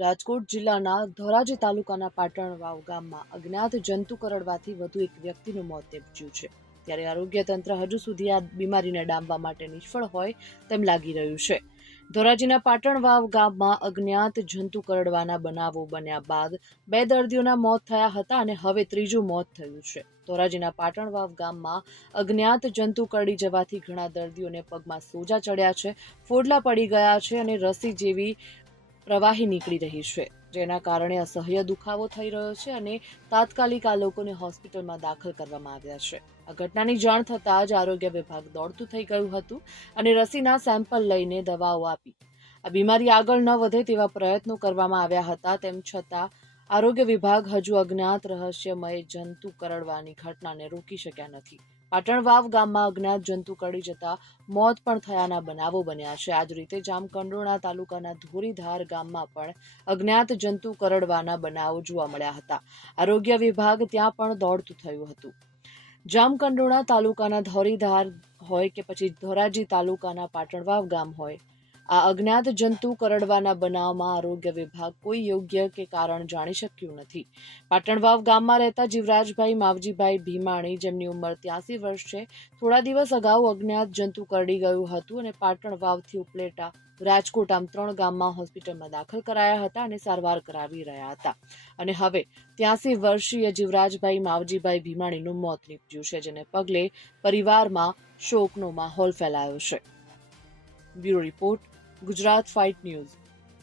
રાજકોટ જિલ્લાના ધોરાજી તાલુકાના પાટણવાવ ગામમાં અજ્ઞાત જંતુ કરડવાથી વધુ એક વ્યક્તિનું મોત નિપજ્યું છે. ત્યારે આરોગ્ય તંત્ર હજુ સુધી આ બીમારીને ડામવા માટે નિષ્ફળ હોય તેમ લાગી રહ્યું છે. ધોરાજીના પાટણવાવ ગામમાં અજ્ઞાત જંતુ કરડવાના બનાવો બન્યા બાદ બે દર્દીઓના મોત થયા હતા અને હવે ત્રીજું મોત થયું છે. ધોરાજીના પાટણવાવ ગામમાં અજ્ઞાત જંતુ કરડી જવાથી ઘણા દર્દીઓને પગમાં સોજા ચડ્યા છે, ફોડલા પડી ગયા છે અને રસી જેવી પ્રવાહી નીકળી રહી છે, જેના કારણે અસહ્ય દુખાવો થઈ રહ્યો છે અને તાત્કાલિક આ લોકોને હોસ્પિટલમાં દાખલ કરવામાં આવ્યા છે. આ ઘટનાની જાણ થતાં જ આરોગ્ય વિભાગ દોડતું થઈ ગયું હતું અને રસીના સેમ્પલ લઈને દવાઓ આપી. આ બીમારી આગળ ન વધે તેવા પ્રયત્નો કરવામાં આવ્યા હતા, તેમ છતાં આરોગ્ય વિભાગ હજુ અજ્ઞાત રહસ્યમય જંતુ કરડવાની ઘટનાને રોકી શક્યા નથી. પાટણવાવ ગામમાં અજ્ઞાત જંતુ કડી જતા મોત પણ થયાના બનાવો બન્યા છે. આ જ રીતે જામકંડોણા તાલુકાના ધોરીધાર ગામમાં પણ અજ્ઞાત જંતુ કરડવાના બનાવો જોવા મળ્યા હતા. આરોગ્ય વિભાગ ત્યાં પણ દોડતું થયું હતું. જામકંડોણા તાલુકાના ધોરીધાર હોય કે પછી ધોરાજી તાલુકાના પાટણવાવ ગામ હોય આ અજ્ઞાત જંતુ કરડવાના બનાવમાં આરોગ્ય વિભાગ કોઈ યોગ્ય કે કારણ જાણી શક્યું નથી. પાટણવાવ ગામમાં રહેતા જીવરાજભાઈ, માવજીભાઈ ભીમાણી, જેમની ઉંમર ત્યાસી વર્ષ છે, થોડા દિવસ અગાઉ અજ્ઞાત જંતુ કરડી ગયું હતું અને પાટણ વાવથી ઉપલેટા, રાજકોટ આમ ત્રણ ગામમાં હોસ્પિટલમાં દાખલ કરાયા હતા અને સારવાર કરાવી રહ્યા હતા. અને હવે ત્યાંસી વર્ષીય જીવરાજભાઈ, માવજીભાઈ ભીમાણીનું મોત નીપજ્યું છે, જેને પગલે પરિવારમાં શોકનો માહોલ ફેલાયો છે. Bureau report Gujarat Fight News.